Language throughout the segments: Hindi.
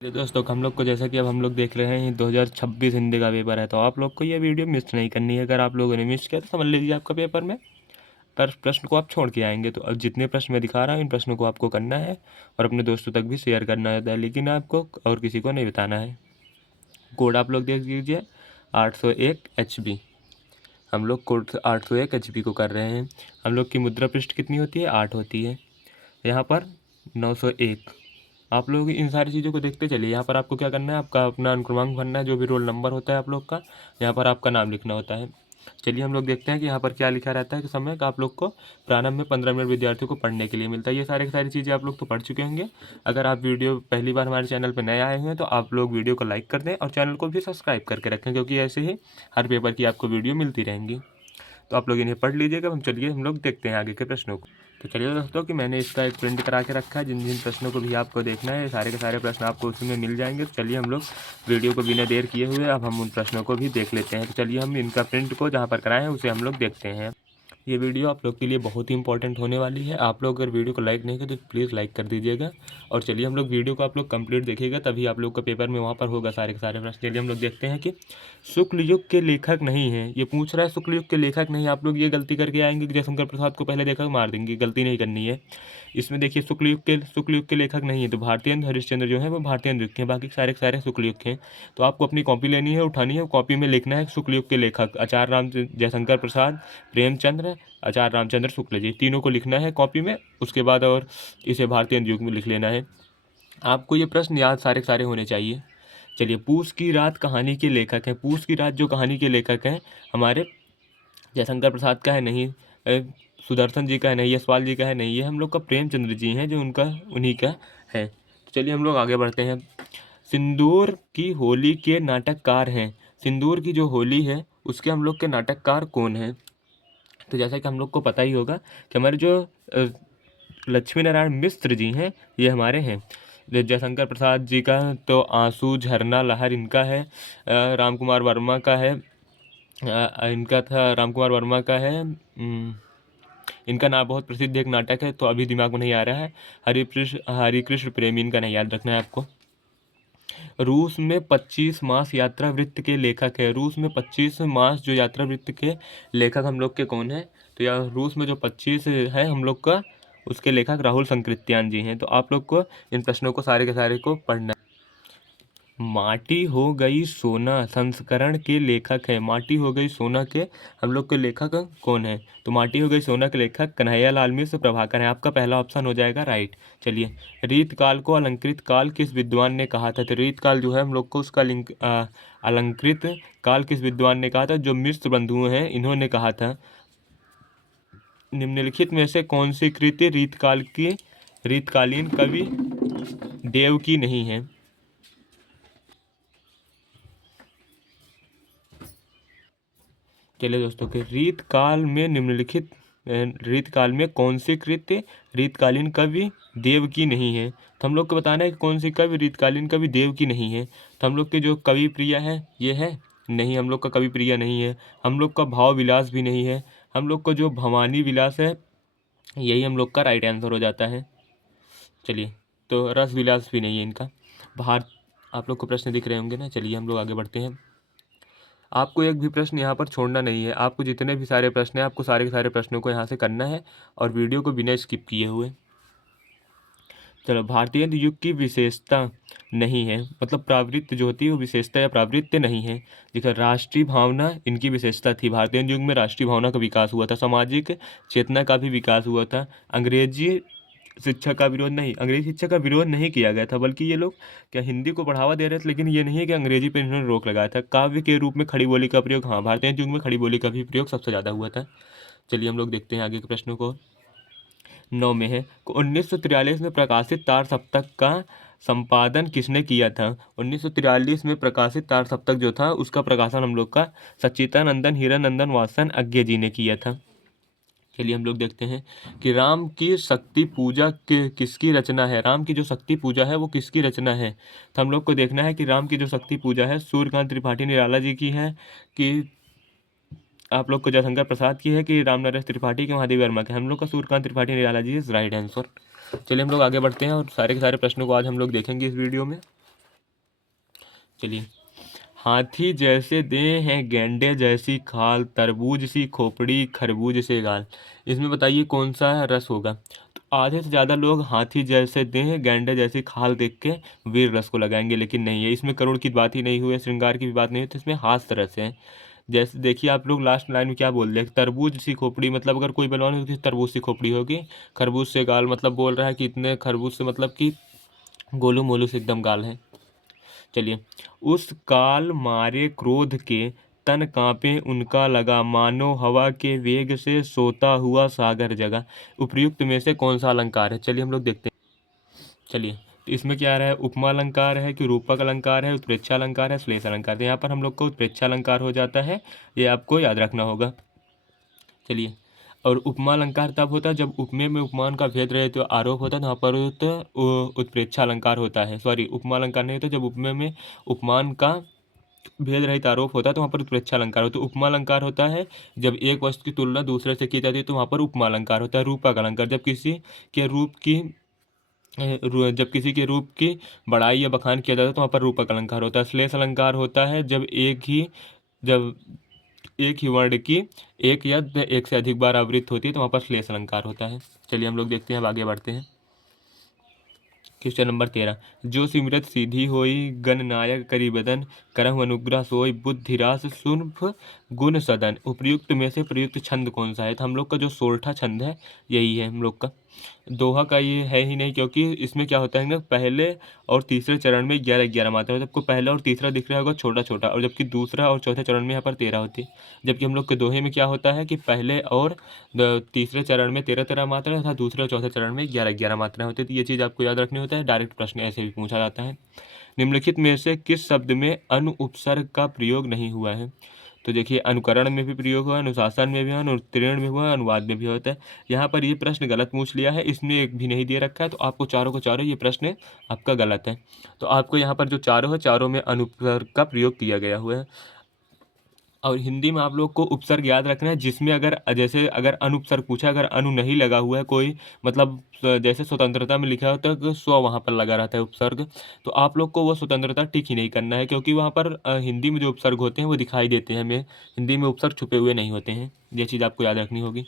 चलिए दोस्तों, हम लोग को जैसा कि अब हम लोग देख रहे हैं 2026 हिंदी का पेपर है, तो आप लोग को ये वीडियो मिस नहीं करनी है। अगर आप लोगों ने मिस किया तो समझ लीजिए आपका पेपर में पर प्रश्न को आप छोड़ के आएंगे। तो अब जितने प्रश्न मैं दिखा रहा हूँ इन प्रश्नों को आपको करना है और अपने दोस्तों तक भी शेयर करना है, लेकिन आपको और किसी को नहीं बताना है। कोड आप लोग देख लीजिए 801 HB। हम लोग कोड 801 HB को कर रहे हैं। हम लोग की मुद्रा पृष्ठ कितनी होती है? 8 होती है। यहाँ पर 901। आप लोग इन सारी चीज़ों को देखते चलिए। यहाँ पर आपको क्या करना है, आपका अपना अनुक्रमांक भरना है, जो भी रोल नंबर होता है आप लोग का, यहाँ पर आपका नाम लिखना होता है। चलिए हम लोग देखते हैं कि यहाँ पर क्या लिखा रहता है कि समय का आप लोग को प्रारंभ में 15 मिनट विद्यार्थियों को पढ़ने के लिए मिलता है। ये सारी चीज़ें आप लोग तो पढ़ चुके होंगे। अगर आप वीडियो पहली बार हमारे चैनल पर नए आए हैं तो आप लोग वीडियो को लाइक कर दें और चैनल को भी सब्सक्राइब करके रखें, क्योंकि ऐसे ही हर पेपर की आपको वीडियो मिलती रहेंगी। तो आप लोग इन्हें पढ़ लीजिएगा। हम लोग देखते हैं आगे के प्रश्नों को। तो चलिए दोस्तों कि मैंने इसका एक प्रिंट करा के रखा है। जिन जिन प्रश्नों को भी आपको देखना है, सारे के सारे प्रश्न आपको उसमें मिल जाएंगे। तो चलिए हम लोग वीडियो को बिना देर किए हुए अब हम उन प्रश्नों को भी देख लेते हैं। तो चलिए हम इनका प्रिंट को जहाँ पर कराएं उसे हम लोग देखते हैं। ये वीडियो आप लोग के लिए बहुत ही इंपॉर्टेंट होने वाली है। आप लोग अगर वीडियो को लाइक नहीं करें तो प्लीज़ लाइक कर दीजिएगा। और चलिए हम लोग वीडियो को आप लोग कंप्लीट देखिएगा, तभी आप लोग का पेपर में वहाँ पर होगा सारे के सारे प्रश्न। चलिए हम लोग देखते हैं कि शुक्ल युग के लेखक नहीं है। ये पूछ रहा है शुक्ल युग के लेखक नहीं। आप लोग ये गलती करके आएंगे कि जयशंकर प्रसाद को पहले देखा मार देंगे। गलती नहीं करनी है। इसमें देखिए शुक्ल युग के लेखक नहीं है, तो भारतेंद्र हरिश्चंद्र जो है वो भारतेंद्र युग के हैं, बाकी सारे के सारे शुक्ल युग के हैं। तो आपको अपनी कॉपी लेनी है, उठानी है, कॉपी में लिखना है शुक्ल युग के लेखक आचार्य राम जयशंकर प्रसाद, प्रेमचंद्र, आचार्य रामचंद्र शुक्ल जी, तीनों को लिखना है कॉपी में। उसके बाद और इसे भारतेंद्र युग में लिख लेना है। आपको ये प्रश्न याद सारे के सारे होने चाहिए। चलिए, पूस की रात कहानी के लेखक हैं। पूस की रात जो कहानी के लेखक हैं हमारे जयशंकर प्रसाद का है नहीं, सुदर्शन जी का है नहीं, यशपाल जी का है नहीं, ये हम लोग का प्रेमचंद्र जी हैं जो उनका उन्हीं का है। तो चलिए हम लोग आगे बढ़ते हैं। सिंदूर की होली के नाटककार हैं। सिंदूर की जो होली है उसके हम लोग के नाटककार कौन हैं? तो जैसा कि हम लोग को पता ही होगा कि हमारे जो लक्ष्मी नारायण मिश्र जी हैं ये हमारे हैं। जयशंकर प्रसाद जी का तो आंसू, झरना, लहर इनका है। राम कुमार वर्मा का है। इनका था राम कुमार वर्मा का है। इनका नाम बहुत प्रसिद्ध एक नाटक है, तो अभी दिमाग में नहीं आ रहा है। हरिकृष्ण प्रेमी इनका नहीं याद रखना है आपको। रूस में 25 मास यात्रा वृत्त के लेखक है। रूस में 25 मास जो यात्रा वृत्त के लेखक हम लोग के कौन है? तो यार रूस में जो 25 है हम लोग का, उसके लेखक राहुल संकृत्यान जी हैं। तो आप लोग को इन प्रश्नों को सारे के सारे को पढ़ना। माटी हो गई सोना संस्करण के लेखक है। माटी हो गई सोना के हम लोग के लेखक कौन है? तो माटी हो गई सोना के लेखक कन्हैया लाल मिश्र प्रभाकर है। आपका पहला ऑप्शन हो जाएगा राइट। चलिए, रीत काल को अलंकृत काल किस विद्वान ने कहा था? तो रीत काल जो है हम लोग को उसका अलंकृत काल किस विद्वान ने कहा था? जो मिश्र बंधु हैं इन्होंने कहा था। निम्नलिखित में से कौन सी कृति रीतकालीन कवि देव की नहीं है? चलिए दोस्तों के रीत काल में कौन सी कृत्य रीतकालीन कवि देव की नहीं है? तो हम लोग को बताना है कि कौन सी कवि रीतकालीन कवि देव की नहीं है। तो हम लोग के जो कवि प्रिय है ये है नहीं, हम लोग का कवि प्रिय नहीं है। हम लोग का भाव विलास भी नहीं है। हम लोग का जो भवानी विलास है यही हम लोग का राइट आंसर हो जाता है। चलिए, तो रस विलास भी नहीं है इनका। भारत आप लोग को प्रश्न दिख रहे होंगे ना। चलिए हम लोग आगे बढ़ते हैं। आपको एक भी प्रश्न यहाँ पर छोड़ना नहीं है। आपको जितने भी सारे प्रश्न हैं आपको सारे के सारे प्रश्नों को यहाँ से करना है और वीडियो को बिना स्किप किए हुए। चलो, भारतीय युग की विशेषता नहीं है, मतलब प्रावृत्ति जो होती है वो विशेषता या प्रावृत्ति नहीं है। देखिए, राष्ट्रीय भावना इनकी विशेषता थी। भारतीय युग में राष्ट्रीय भावना का विकास हुआ था, सामाजिक चेतना का भी विकास हुआ था। अंग्रेजी शिक्षा का विरोध नहीं, अंग्रेजी शिक्षा का विरोध नहीं किया गया था, बल्कि ये लोग क्या हिंदी को बढ़ावा दे रहे थे। लेकिन ये नहीं है कि अंग्रेजी पर इन्होंने रोक लगाया था। काव्य के रूप में खड़ी बोली का प्रयोग, हाँ, भारतीय युग में खड़ी बोली का भी प्रयोग सबसे ज़्यादा हुआ था। चलिए हम लोग देखते हैं आगे के प्रश्नों को। 9 में है 1943 में प्रकाशित तार सप्तक का संपादन किसने किया था? 1943 में प्रकाशित तार सप्तक जो था उसका प्रकाशन हम लोग का सच्चिदानंदन हीरानंदन वात्सन अज्ञे जी ने किया था। चलिए हम लोग देखते हैं कि राम की शक्ति पूजा किसकी रचना है। राम की जो शक्ति पूजा है वो किसकी रचना है? तो हम लोग को देखना है कि राम की जो शक्ति पूजा है सूर्यकांत त्रिपाठी निराला जी की है, कि आप लोग को जयशंकर प्रसाद की है, कि राम नरेश त्रिपाठी के, महादेव वर्मा के। हम लोग का Suryakant Tripathi Nirala ji is right answer. चलिए हम लोग आगे बढ़ते हैं और सारे के सारे प्रश्नों को आज हम लोग देखेंगे इस वीडियो में। चलिए, हाथी जैसे देह हैं, गेंडे जैसी खाल, तरबूज सी खोपड़ी, खरबूज से गाल। इसमें बताइए कौन सा रस होगा। तो आधे से ज़्यादा लोग हाथी जैसे देह, गेंडे जैसी खाल देख के वीर रस को लगाएंगे, लेकिन नहीं है। इसमें करुण की बात ही नहीं हुई है, श्रृंगार की भी बात नहीं हुई, तो इसमें हास्य रस है। जैसे देखिए आप लोग लास्ट लाइन में क्या बोल रहे हैं, तरबूज सी खोपड़ी, मतलब अगर कोई बलवान हो तो उसकी तरबूज सी खोपड़ी होगी। खरबूज से गाल मतलब बोल रहा है कि इतने खरबूज से, मतलब कि गोलू मोलू से एकदम गाल है। चलिए, उस काल मारे क्रोध के, तन कांपे उनका लगा, मानो हवा के वेग से सोता हुआ सागर जगा। उपयुक्त में से कौन सा अलंकार है, चलिए हम लोग देखते हैं। चलिए, तो इसमें क्या आ रहा है, उपमा अलंकार है कि रूपक अलंकार है, उत्प्रेक्षा अलंकार है, श्लेष अलंकार। तो यहाँ पर हम लोग को उत्प्रेक्षा अलंकार हो जाता है, ये आपको याद रखना होगा। चलिए, और उपमा अलंकार तब होता है जब उपमेय में उपमान का भेद रहे तो आरोप होता है, तो वहाँ पर उत्प्रेक्षा अलंकार होता है। सॉरी, उपमा अलंकार नहीं होता, जब उपमेय में उपमान का भेद रहित आरोप होता है तो वहाँ पर उत्प्रेक्षा अलंकार होता है। उपमा अलंकार होता है जब एक वस्तु की तुलना दूसरे से की जाती है, तो वहाँ पर उपमा अलंकार होता है। रूपक अलंकार जब किसी के रूप की जब किसी के रूप की बड़ाई या बखान किया जाता है, तो वहाँ पर रूपक अलंकार होता है। श्लेष अलंकार होता है जब एक ही वर्ण की एक या एक से अधिक बार आवृत्ति होती है, तो वहाँ पर श्लेष अलंकार होता है। चलिए हम लोग देखते हैं, अब आगे बढ़ते हैं। क्वेश्चन नंबर 13, जो सिमरत सीधी होई, गण नायक करी बदन, करहु अनुग्रह सोई, बुद्धिरास सुनफ गुण सदन। उपयुक्त में से प्रयुक्त छंद कौन सा है। तो हम लोग का जो सोलठा छंद है यही है हम लोग का। दोहा का ये है ही नहीं, क्योंकि इसमें क्या होता है ना, पहले और तीसरे चरण में 11-11 मात्रा है। आपको पहला और तीसरा दिख रहा होगा छोटा छोटा, और जबकि दूसरा और चौथे चरण में यहाँ पर 13 होती है। जबकि हम लोग के दोहे में क्या होता है कि पहले और तीसरे चरण में 13-13 मात्रा तथा दूसरे और चौथे चरण में 11-11 मात्राएं होती है। तो ये चीज़ आपको याद रखनी होता है, डायरेक्ट प्रश्न ऐसे भी पूछा जाता है। निम्नलिखित में से किस शब्द में अनु उपसर्ग का प्रयोग नहीं हुआ है। तो देखिए, अनुकरण में भी प्रयोग हुआ, अनुशासन में भी हुआ, अनुत्तीर्ण में हुआ, अनुवाद में भी होता है। यहाँ पर ये प्रश्न गलत पूछ लिया है, इसमें एक भी नहीं दे रखा है, तो आपको चारों को चारों ये प्रश्न आपका गलत है। तो आपको यहाँ पर जो चारों है, चारों में अनुपसर्ग का प्रयोग किया गया हुआ है। और हिंदी में आप लोग को उपसर्ग याद रखना है, जिसमें अगर जैसे अगर अनुपसर्ग पूछा, अगर अनु नहीं लगा हुआ है कोई, मतलब जैसे स्वतंत्रता में लिखा होता है कि स्व वहाँ पर लगा रहता है उपसर्ग, तो आप लोग को वो स्वतंत्रता टिक ही नहीं करना है, क्योंकि वहाँ पर हिंदी में जो उपसर्ग होते हैं वो दिखाई देते हैं हमें, हिंदी में उपसर्ग छुपे हुए नहीं होते हैं। ये चीज़ आपको याद रखनी होगी।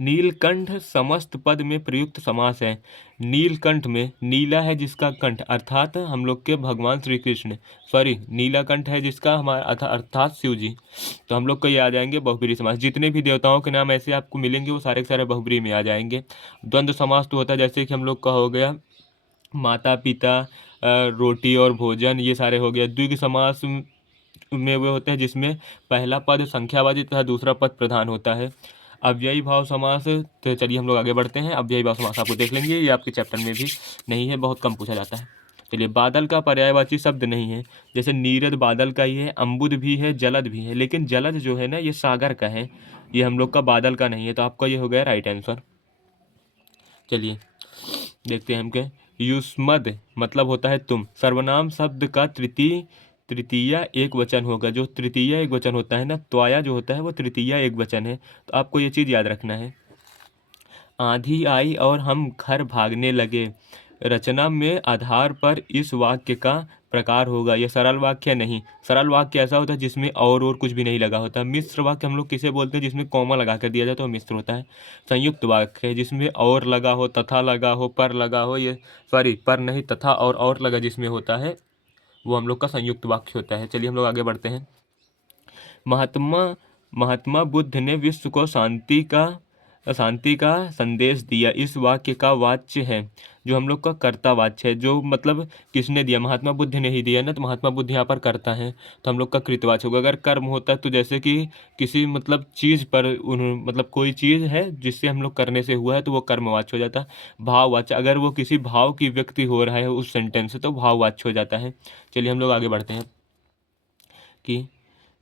नीलकंठ समस्त पद में प्रयुक्त समास है। नीलकंठ में नीला है जिसका कंठ, अर्थात हम लोग के भगवान श्री कृष्ण, सॉरी नीला कंठ है जिसका हमारा अर्थात शिव जी। तो हम लोग को ये आ जाएंगे बहुब्रीहि समास। जितने भी देवताओं के नाम ऐसे आपको मिलेंगे वो सारे के सारे बहुब्रीहि में आ जाएंगे। द्वंद्व समास तो होता है, जैसे कि हम लोग का हो गया माता पिता, रोटी और भोजन, ये सारे हो गया। द्विग समास में वे होते हैं जिसमें पहला पद संख्यावाची तथा दूसरा पद प्रधान होता है। अव्ययी भाव समास, तो चलिए हम लोग आगे बढ़ते हैं। अव्ययी भाव समास आपको देख लेंगे, ये आपके चैप्टर में भी नहीं है, बहुत कम पूछा जाता है। चलिए, बादल का पर्यायवाची शब्द नहीं है। जैसे नीरद बादल का ही है, अम्बुद भी है, जलद भी है, लेकिन जलद जो है ना ये सागर का है, ये हम लोग का बादल का नहीं है, तो आपका ये हो गया राइट आंसर। चलिए देखते हैं हम क्या। युष्मद मतलब होता है तुम। सर्वनाम शब्द का तृतीया एक वचन होगा। जो तृतीया एक वचन होता है ना, त्वया जो होता है वो तृतीया एक वचन है, तो आपको ये चीज़ याद रखना है। आंधी आई और हम घर भागने लगे, रचना में आधार पर इस वाक्य का प्रकार होगा। यह सरल वाक्य नहीं। सरल वाक्य ऐसा होता है जिसमें और कुछ भी नहीं लगा होता। मिश्र वाक्य हम लोग किसे बोलते हैं, जिसमें कॉमा लगा कर दिया जाए तो मिश्र होता है। संयुक्त वाक्य है जिसमें और लगा हो, तथा लगा हो, पर लगा हो, ये सॉरी पर नहीं, तथा और लगा जिसमें होता है वो हम लोग का संयुक्त वाक्य होता है। चलिए हम लोग आगे बढ़ते हैं। महात्मा महात्मा बुद्ध ने विश्व को शांति का संदेश दिया। इस वाक्य का वाच्य है जो हम लोग का कर्ता वाच्य है, जो मतलब किसने दिया, महात्मा बुद्ध ने ही दिया ना, तो महात्मा बुद्ध यहाँ पर करता है, तो हम लोग का कृतवाच्य होगा। अगर कर्म होता है तो जैसे कि किसी मतलब चीज़ पर मतलब कोई चीज़ है जिससे हम लोग करने से हुआ है तो वो कर्मवाच्य हो जाता है। भाववाच्य, अगर वो किसी भाव की व्यक्ति हो रहा है उस सेंटेंस से तो भाववाच्य हो जाता है। चलिए हम लोग आगे बढ़ते हैं कि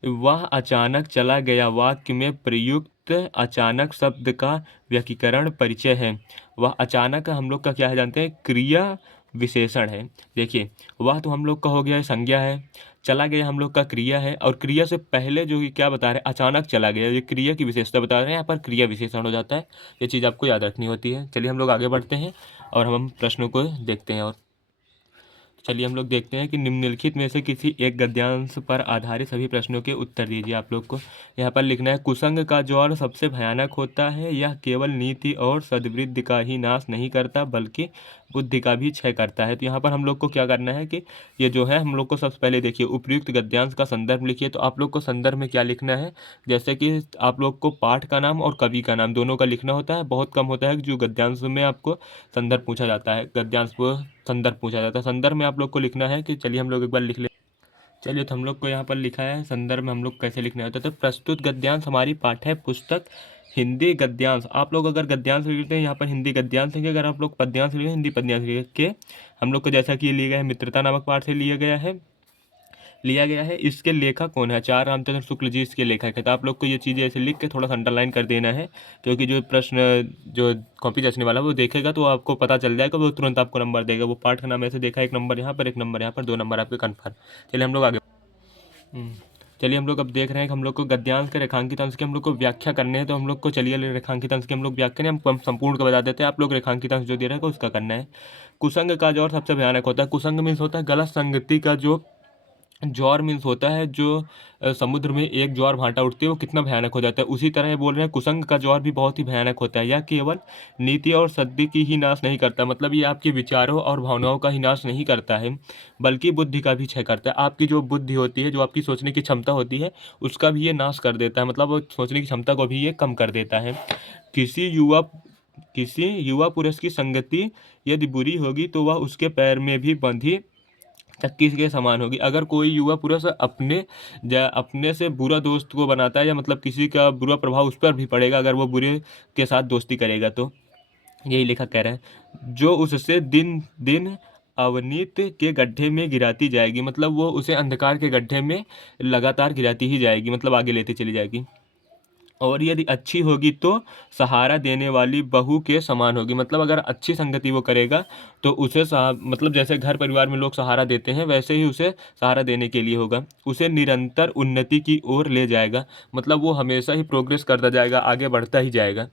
वह अचानक चला गया वाक्य में प्रयुक्त अचानक शब्द का व्याकरण परिचय है। वह अचानक हम लोग का क्या है जानते हैं, क्रिया विशेषण है। देखिए, वह तो हम लोग का हो गया है, संज्ञा है। चला गया हम लोग का क्रिया है, और क्रिया से पहले जो क्या बता रहे हैं, अचानक चला गया, ये क्रिया की विशेषता बता रहे हैं, यहाँ पर क्रिया विशेषण हो जाता है। ये चीज़ आपको याद रखनी होती है। चलिए हम लोग आगे बढ़ते हैं और हम प्रश्नों को देखते हैं। और चलिए हम लोग देखते हैं कि निम्नलिखित में से किसी एक गद्यांश पर आधारित सभी प्रश्नों के उत्तर दीजिए। आप लोग को यहाँ पर लिखना है, कुसंग का ज्वर सबसे भयानक होता है। यह केवल नीति और सद्वृत्ति का ही नाश नहीं करता बल्कि बुद्धि का भी क्षय करता है। तो यहाँ पर हम लोग को क्या करना है कि ये जो है हम लोग को सबसे पहले देखिए उपयुक्त गद्यांश का संदर्भ लिखिए। तो आप लोग को संदर्भ में क्या लिखना है, जैसे कि आप लोग को पाठ का नाम और कवि का नाम दोनों का लिखना होता है। बहुत कम होता है जो गद्यांश में आपको संदर्भ पूछा जाता है, गद्यांश को संदर्भ पूछा जाता है। संदर्भ में आप लोग को लिखना है कि चलिए हम लोग एक बार लिख ले। चलिए तो हम लोग को यहाँ पर लिखा है संदर्भ में हम लोग कैसे लिखना होता है। तो प्रस्तुत गद्यांश हमारी पाठ्य पुस्तक हिंदी गद्यांश, आप लोग अगर गद्यांश लिखते हैं यहाँ पर हिंदी गद्यांश लिखे, अगर आप लोग पद्यांश लिखे हिंदी पद्यांश लिख के हम लोग को जैसा कि ये लिया गया है मित्रता नामक पाठ से लिया गया है। इसके लेखक कौन है, चार रामचंद्र शुक्ल जी इसके लेखक है। तो आप लोग को ये चीज़ें ऐसे लिख के थोड़ा सा अंडरलाइन कर देना है, क्योंकि जो प्रश्न जो कॉपी जचने वाला वो देखेगा तो आपको पता चल जाएगा, वो तुरंत आपको नंबर देगा। वो पाठ का नाम ऐसे देखा, एक नंबर यहाँ पर, एक नंबर यहाँ पर, 2 नंबर आपके कन्फर्म। चलिए हम लोग आगे चलिए हम लोग अब देख रहे हैं कि हम लोग को गद्यांश के रेखांकित अंश की हम लोग को व्याख्या करने हैं। तो हम लोग को चलिए रेखांकित अंश की हम लोग व्याख्या नहीं, हम संपूर्ण को बता देते हैं। आप लोग रेखांकित अंश जो दे रहे हैं उसका करना है। कुसंग का ज्वर सबसे भयानक होता है। कुसंग मीन्स होता है गलत संगति का जो ज्वार मीन्स होता है जो समुद्र में एक ज्वार भाटा उठती है वो कितना भयानक हो जाता है, उसी तरह ये बोल रहे हैं कुसंग का ज्वार भी बहुत ही भयानक होता है। यह केवल नीति और सद्य की ही नाश नहीं करता, मतलब ये आपके विचारों और भावनाओं का ही नाश नहीं करता है बल्कि बुद्धि का भी क्षय करता है। आपकी जो बुद्धि होती है, जो आपकी सोचने की क्षमता होती है, उसका भी ये नाश कर देता है, मतलब वो सोचने की क्षमता को भी ये कम कर देता है। किसी युवा पुरुष की संगति यदि बुरी होगी तो वह उसके पैर में भी बंधी चक्की के समान होगी। अगर कोई युवा पुरुष अपने से बुरा दोस्त को बनाता है, या मतलब किसी का बुरा प्रभाव उस पर भी पड़ेगा अगर वो बुरे के साथ दोस्ती करेगा, तो यही लेखक कह रहे हैं, जो उससे दिन दिन अवनीत के गड्ढे में गिराती जाएगी, मतलब वो उसे अंधकार के गड्ढे में लगातार गिराती ही जाएगी, मतलब आगे लेती चली जाएगी। और यदि अच्छी होगी तो सहारा देने वाली बहू के समान होगी, मतलब अगर अच्छी संगति वो करेगा तो उसे मतलब जैसे घर परिवार में लोग सहारा देते हैं वैसे ही उसे सहारा देने के लिए होगा। उसे निरंतर उन्नति की ओर ले जाएगा, मतलब वो हमेशा ही प्रोग्रेस करता जाएगा, आगे बढ़ता ही जाएगा।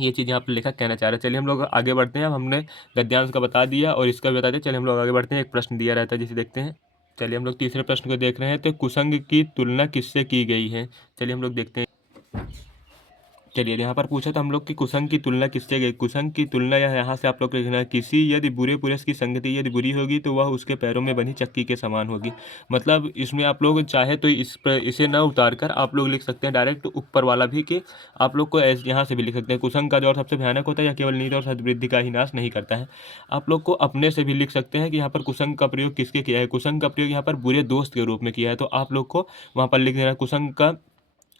ये चीज़ यहाँ पर लेखक कहना चाह रहे हैं। चलिए हम लोग आगे बढ़ते हैं। अब हमने गद्यांश का बता दिया और इसका भी बता दिया। चलिए हम लोग आगे बढ़ते हैं। एक प्रश्न दिया रहता है जिसे देखते हैं। चलिए हम लोग तीसरे प्रश्न को देख रहे हैं। तो कुसंग की तुलना किससे की गई है, चलिए हम लोग देखते हैं। चलिए यहाँ पर पूछा था हम लोग कि कुसंग की तुलना किससे गई। कुसंग की तुलना यहाँ से आप लोग को लिखना है, किसी यदि बुरे पुरुष की संगति यदि बुरी होगी तो वह उसके पैरों में बनी चक्की के समान होगी। मतलब इसमें आप लोग चाहे तो इसे ना उतार कर आप लोग लिख सकते हैं डायरेक्ट ऊपर वाला भी, कि आप लोग को यहाँ से भी लिख सकते हैं, कुसंग का ज्वर सबसे भयानक होता है, या केवल नीति और सद्वृद्धि का ही नाश नहीं करता है। आप लोग को अपने से भी लिख सकते हैं कि यहाँ पर कुसंग का प्रयोग किसके किया है। कुसंग का प्रयोग यहाँ पर बुरे दोस्त के रूप में किया है, तो आप लोग को वहाँ पर लिख देना है कुसंग का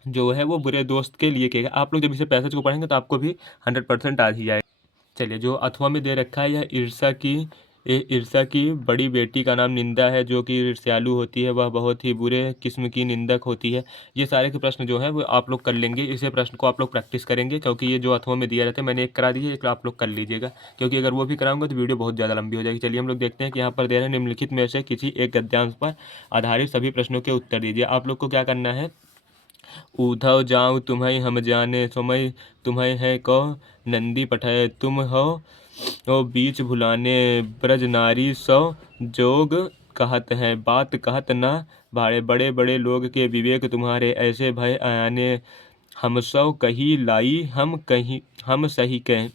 जो है वो बुरे दोस्त के लिए किया। आप लोग जब इसे पैसेज को पढ़ेंगे तो आपको भी 100% आ ही जाएगा। चलिए जो अथवा में दे रखा है, यह ईर्ष्या की बड़ी बेटी का नाम निंदा है, जो कि ईर्ष्यालु होती है, वह बहुत ही बुरे किस्म की निंदक होती है। ये सारे के प्रश्न जो है वो आप लोग कर लेंगे, इसे प्रश्न को आप लोग प्रैक्टिस करेंगे, क्योंकि ये जो अथवा में दिया रहता है मैंने एक करा दिया, एक आप लोग कर लीजिएगा, क्योंकि अगर वो भी कराऊंगा तो वीडियो बहुत ज़्यादा लंबी हो जाएगी। चलिए हम लोग देखते हैं कि यहाँ पर दे रहे हैं, निम्नलिखित में से किसी एक गद्यांश पर आधारित सभी प्रश्नों के उत्तर दीजिए। आप लोग को क्या करना है, उधव जाऊँ तुम्हें हम जाने, समय तुम्हें है कहो नंदी पठाए, तुम हो ओ बीच भुलाने, ब्रज नारी सौ जोग कहत है, बात कहत ना भाड़े, बड़े बड़े लोग के विवेक तुम्हारे, ऐसे भय आयाने, हम सौ कही लाई हम सही कह,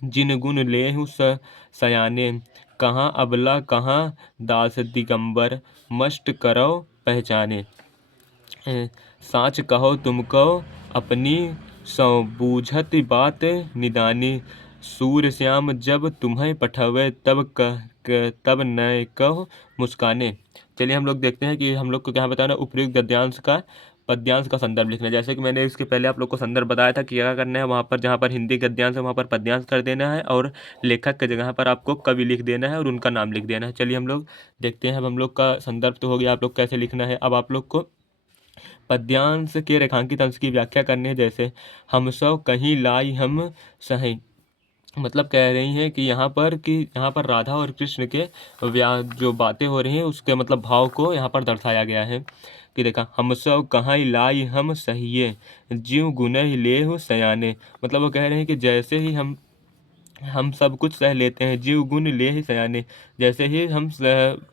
जिन गुण लेहु सयाने, कहाँ अबला कहाँ दास दिगंबर, मस्ट करो पहचाने, साच कहो तुमको अपनी सौ बूझत बात निदानी, सूर श्याम जब तुम्हें पठवे तब नय कहो मुस्काने। चलिए हम लोग देखते हैं कि हम लोग को क्या बताना, उपयुक्त गद्यांश का पद्यांश का संदर्भ लिखना है। जैसे कि मैंने इसके पहले आप लोग को संदर्भ बताया था कि क्या करना है, वहाँ पर जहाँ पर हिंदी गद्यांश है वहाँ पर पद्यांश कर देना है, और लेखक की जगह पर आपको कवि लिख देना है और उनका नाम लिख देना है। चलिए हम लोग देखते हैं। अब हम लोग का संदर्भ तो हो गया, आप लोग कैसे लिखना है। अब आप लोग को पद्यांश के रेखांकित अंश की व्याख्या करनी है। जैसे हम सब कहीं लाई हम सही, मतलब कह रही हैं कि यहाँ पर राधा और कृष्ण के जो बातें हो रही हैं उसके मतलब भाव को यहाँ पर दर्शाया गया है कि देखा, हम सब कहाँ लाई हम सहिए, जीव गुनह ले हो सयाने, मतलब वो कह रहे हैं कि जैसे ही हम हम सब कुछ सह लेते हैं, जीव गुण ले ही सयाने। जैसे ही हम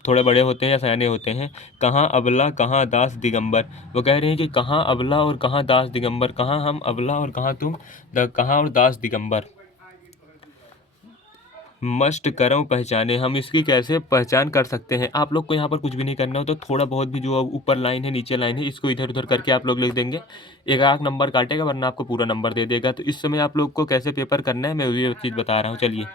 थोड़े बड़े होते हैं या सयाने होते हैं, कहाँ अबला कहाँ दास दिगंबर। वो कह रहे हैं कि कहाँ अबला और कहाँ दास दिगंबर, कहाँ हम अबला और कहाँ तुम कहाँ और दास दिगंबर। मस्ट करम पहचाने, हम इसकी कैसे पहचान कर सकते हैं। आप लोग को यहाँ पर कुछ भी नहीं करना हो, तो थोड़ा बहुत भी जो ऊपर लाइन है नीचे लाइन है इसको इधर उधर करके आप लोग लिख देंगे। एक आख नंबर काटेगा, वरना आपको पूरा नंबर दे देगा। तो इस समय आप लोग को कैसे पेपर करना है मैं ये चीज़ बता रहा हूँ। चलिए,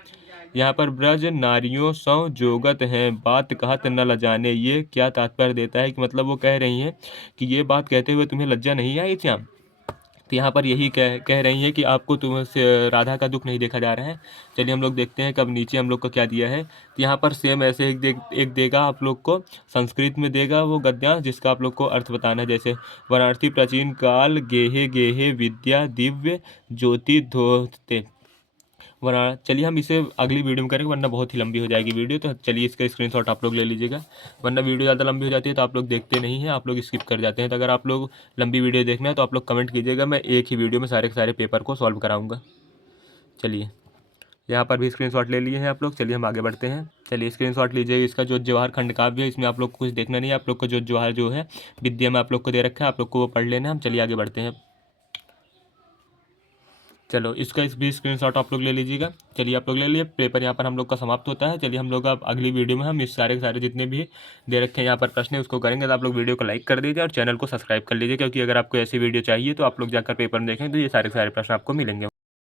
यहाँ पर ब्रज नारियों सौ जोगत हैं, बात कहत न लजाने। ये क्या तात्पर्य देता है कि मतलब वो कह रही हैं कि ये बात कहते हुए तुम्हें लज्जा नहीं आई श्याम। तो यहाँ पर यही कह रही हैं कि आपको तुमसे राधा का दुख नहीं देखा जा रहा है। चलिए हम लोग देखते हैं कब नीचे हम लोग को क्या दिया है। तो यहाँ पर सेम ऐसे एक देगा आप लोग को, संस्कृत में देगा वो गद्यांश, जिसका आप लोग को अर्थ बताना है। जैसे वाराणसी प्राचीन काल गेहे गेहे विद्या दिव्य ज्योति धोते। चलिए हम इसे अगली वीडियो में करेंगे, वरना बहुत ही लंबी हो जाएगी वीडियो। तो चलिए इसका स्क्रीनशॉट आप लोग ले लीजिएगा, वरना वीडियो ज़्यादा लंबी हो जाती है तो आप लोग देखते नहीं हैं, आप लोग स्किप कर जाते हैं। तो अगर आप लोग लंबी वीडियो देखना है तो आप लोग कमेंट कीजिएगा, मैं एक ही वीडियो में सारे के सारे पेपर को सॉल्व कराऊंगा। चलिए यहाँ पर भी स्क्रीनशॉट ले लिए हैं आप लोग। चलिए हम आगे बढ़ते हैं। चलिए स्क्रीनशॉट लीजिए। इसका जो जवाहर खंड काव्य है, इसमें आप लोग को कुछ देखना नहीं है। आप लोग को जो जवाहर जो है विद्या में आप लोग को दे रखा है, आप लोग को वो पढ़ लेना है। हम चलिए आगे बढ़ते हैं। चलो इसका इस भी स्क्रीनशॉट आप लोग ले लीजिएगा। चलिए आप लोग ले लिए, पेपर यहाँ पर हम लोग का समाप्त होता है। चलिए हम लोग अब अगली वीडियो में हम इस सारे के सारे जितने भी दे रखे हैं यहाँ पर प्रश्न है उसको करेंगे। तो आप लोग वीडियो को लाइक कर दीजिए और चैनल को सब्सक्राइब कर लीजिए, क्योंकि अगर आपको ऐसी वीडियो चाहिए तो आप लोग जाकर पेपर में देखें तो ये सारे के सारे प्रश्न आपको मिलेंगे।